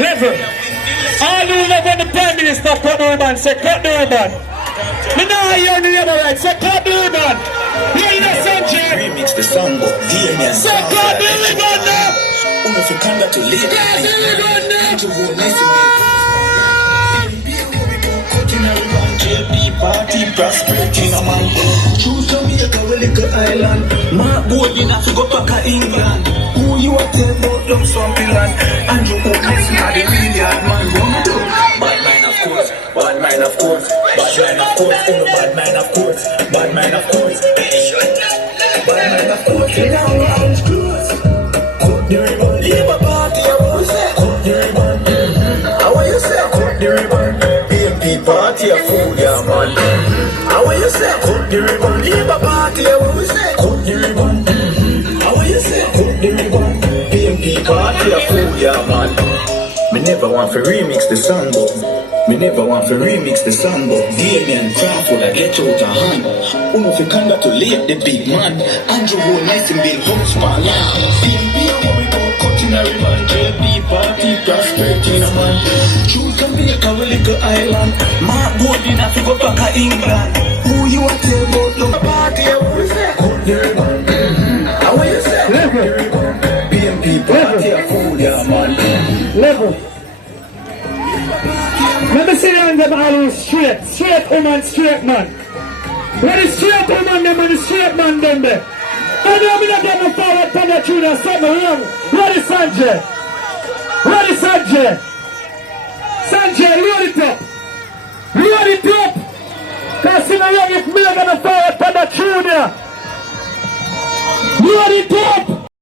Level. All who love when the Prime Minister cut the ribbon, say cut the ribbon. Me now hear the other right, say cut the ribbon. Hear the Sanjay. Remix the song, but DNA. Say cut the ribbon now. If you come back to late, cut the ribbon now. to go nice to me. Cutting a ribbon, JP party, prosperating a man. Choose to be a little island. My boy, you have to go back to England. Who you are tell about them something land? And you won't listen to the really hard man. What do? Bad man of course, bad man of course, bad man of course, oh bad man of course, bad man of course, bad man of course. You know I'm close. Cut the ribbon, leave a party. I want to say, cut the ribbon. How will you say, cut the ribbon? BMP party a fool, yeah man. How will you say, cut the ribbon, leave a party. I want to say, cut the ribbon. How will you say, cut the ribbon? BMP party a fool, yeah man. Me never want to remix the song, but me never want to remix the song, but Damien Crawford I get out of hand. If you congratulate the big man, Andrew will nice and big house for land. BMP how we go cutting a ribbon, JP party prosperating a man. Choose to make a little island. Mark Bowden have to go back to England. Who you want to tell about the party? I will say, cut the ribbon. How will you say, cut the ribbon? BMP party a fool, yeah man. Level. Let me see them all straight woman, straight man. Where the straight woman them and the straight man them there. I know me not get no forward for the tune and something wrong. Where is Sanjay? Where is Sanjay? Sanjay, load it up. Load it up. Cause you know if me not get no forward for the tune.